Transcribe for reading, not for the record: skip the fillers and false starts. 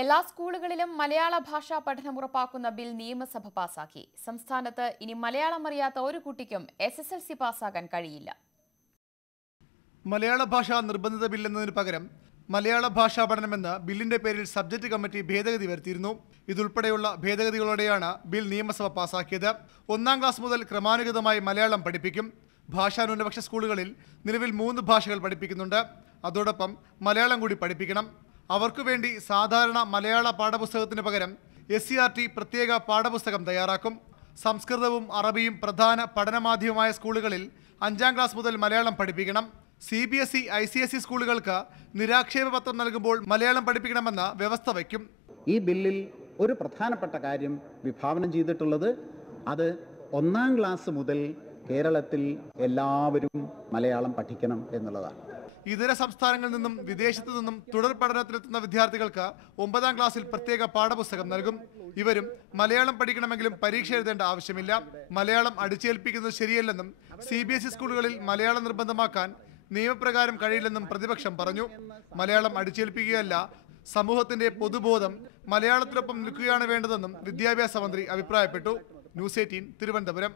എല്ലാ സ്കൂളുകളിലും മലയാള ഭാഷാ പഠനം ഉറപ്പാക്കുന്ന ബിൽ നിയമസഭ പാസാക്കി. സംസ്ഥാനത്ത് ഇനി മലയാളം അറിയാത്ത ഒരു കുട്ടിക്കും SSLC പാസ്സാകാൻ കഴിയില്ല. മലയാള ഭാഷാ നിർബന്ധിത ബിൽ എന്നതിന് പകരം മലയാള ഭാഷാ പഠനമെന്ന ബില്ലിന്റെ പേരിൽ സബ്ജക്ട് കമ്മിറ്റി ഭേദഗതി വരുത്തിയിരുന്നു. ഇതുൾപ്പെടെയുള്ള ഭേദഗതികളോടെയാണ് ബിൽ നിയമസഭ പാസാക്കിയത്. 1-ാം ക്ലാസ് മുതൽ ക്രമാനുഗതമായി മലയാളം പഠിപ്പിക്കും. ഭാഷാ ന്യൂനപക്ഷ സ്കൂളുകളിൽ നിലവിൽ 3 ഭാഷകൾ പഠിപ്പിക്കുന്നുണ്ട്. അതോടൊപ്പം മലയാളം കൂടി പഠിപ്പിക്കണം. അവർക്കു വേണ്ടി സാധാരണ മലയാള പാഠപുസ്തകത്തിന് പകരം SCERT പ്രത്യേക പാഠപുസ്തകം തയ്യാറാക്കും. സംസ്കൃതവും അറബിയും പ്രധാന പഠനമാധ്യമമായ സ്കൂളുകളിൽ 5-ാം ക്ലാസ് മുതൽ മലയാളം പഠിപ്പിക്കണം. CBSE ICSE സ്കൂളുകൾക്ക് നിരാക്ഷേപ പത്രം നൽകുമ്പോൾ മലയാളം പഠിപ്പിക്കണമെന്ന വ്യവസ്ഥ വയ്ക്കും. ഈ ബില്ലിൽ ഒരു പ്രധാനപ്പെട്ട കാര്യം വിഭാവനം ചെയ്തിട്ടുള്ളത് അത് 1-ാം ക്ലാസ് മുതൽ കേരളത്തിൽ എല്ലാവരും മലയാളം പഠിക്കണം എന്നുള്ളതാണ്. ഇതര സംസ്ഥാനങ്ങളിൽ നിന്നും വിദേശത്തു നിന്നും തുടർ പഠനത്തിലെത്തുന്ന വിദ്യാർത്ഥികൾക്ക് 9-ാം ക്ലാസ്സിൽ പ്രത്യേക പാഠപുസ്തകം നൽകും. ഇവരും മലയാളം പഠിക്കണമെങ്കിലും പരീക്ഷ എഴുതേണ്ട ആവശ്യമില്ല. മലയാളം അടിച്ചേൽപ്പിക്കുന്നത് ശരിയല്ലെന്നും CBSE സ്കൂളുകളിൽ മലയാളം നിർബന്ധമാക്കാൻ നിയമപ്രകാരം കഴിയില്ലെന്നും പ്രതിപക്ഷം പറഞ്ഞു. മലയാളം അടിച്ചേൽപ്പിക്കുകയല്ല, സമൂഹത്തിന്റെ പൊതുബോധം മലയാളത്തിനൊപ്പം നിൽക്കുകയാണ് വേണ്ടതെന്നും വിദ്യാഭ്യാസ മന്ത്രി അഭിപ്രായപ്പെട്ടു. ന്യൂസ് 18 തിരുവനന്തപുരം.